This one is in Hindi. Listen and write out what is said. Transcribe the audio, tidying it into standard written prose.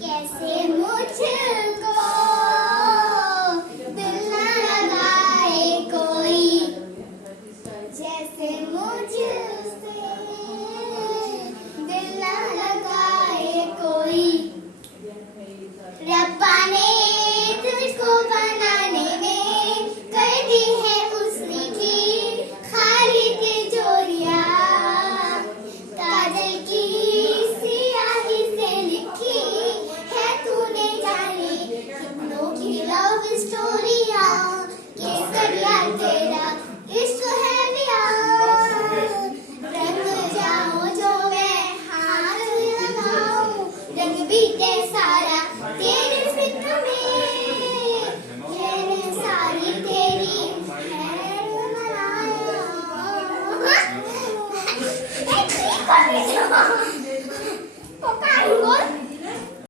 कैसे मुझको दिल न लगाए कोई, जैसे मुझसे दिल न लगाए कोई। रब्बा ने तुझको बनाने में कर दी है उसने की खाली तिजोरियां, काजल की सियाही से लिखी है तूने जाने कितनों की लव स्टोरियां। केसरिया तेरा इश्क है बियाह, रंग जाऊं जो मैं हाथ लगाऊं, रंग बीते सारा तेरे फिक्र में, मैंने सारी तेरी खैर मनाया।